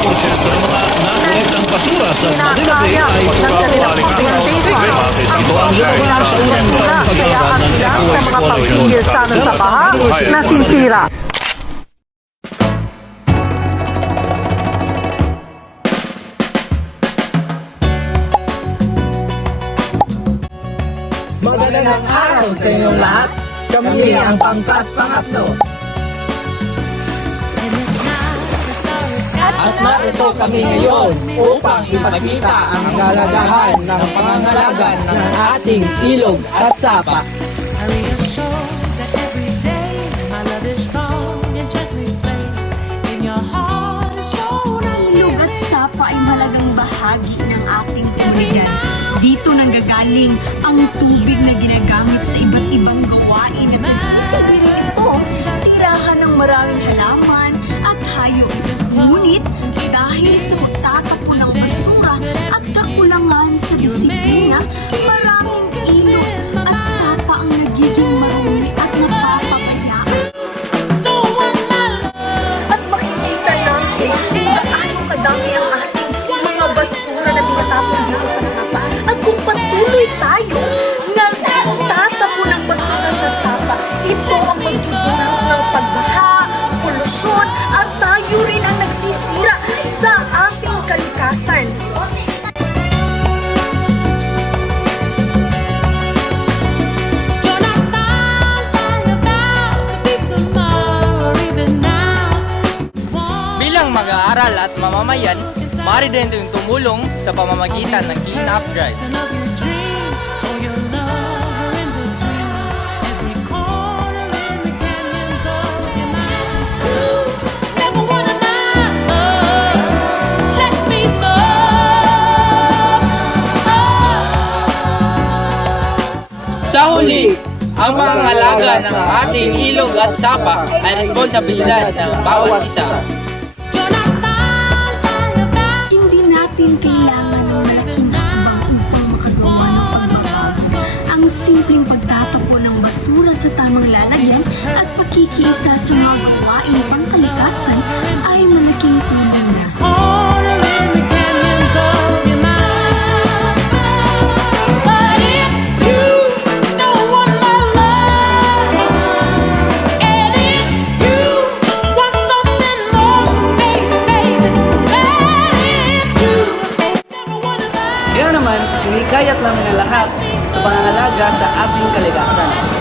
30% ng mga nakolektang basura sa Manila Bay ay pagkakawari ka sa problema. Ito ang lugar sa unang taong pag-aaral ng Eco Waste Coalition. Sa baha na sinsira. Magandang araw sa inyong lahat. Kami ang Pangkat Pangatlo. At narito kami ngayon upang ipakita ang kahalagahan ng pangangalaga ng ating ilog at sapa. Ang ilog at sapa ay mahalagang bahagi ng ating komunidad. Dito nanggagaling ang tubig na ginagamit sa iba't ibang gawain at nagsisilbi rin ito tirahan ng maraming halaman at hayop. Ngunit dahil sa pagtatapon ng basura at kakulangan sa disiplina, maraming ilog at sapa ang nagiging marumi at napapabaya. At makikita natin kung gaano kadami ang ating mga basura na tinatapon dito sa sapa. At kung patuloy tayo na tatapon ng basura sa sapa, ito ang magdudulot ng pagbaha, polusyon, at tayo rin ang nagsisira sa ating kalikasan. Bilang mag-aaral at mamamayan, maaari din itong tumulong sa pamamagitan ng Clean Up Drive. Sa huli, ang pangangalaga ng ating ilog at sapa ay responsibilidad ng bawat isa. Hindi natin kailangan ng malaking hakbang upang makagawa ng pagbabago. Ang simpleng pagtatapon ng basura sa tamang lalagyan at pagkikiisa sa mga gawain pangkalikasan ay malaking tulong na. Kaya naman, hinikayat namin ang lahat sa pangangalaga sa ating kalikasan.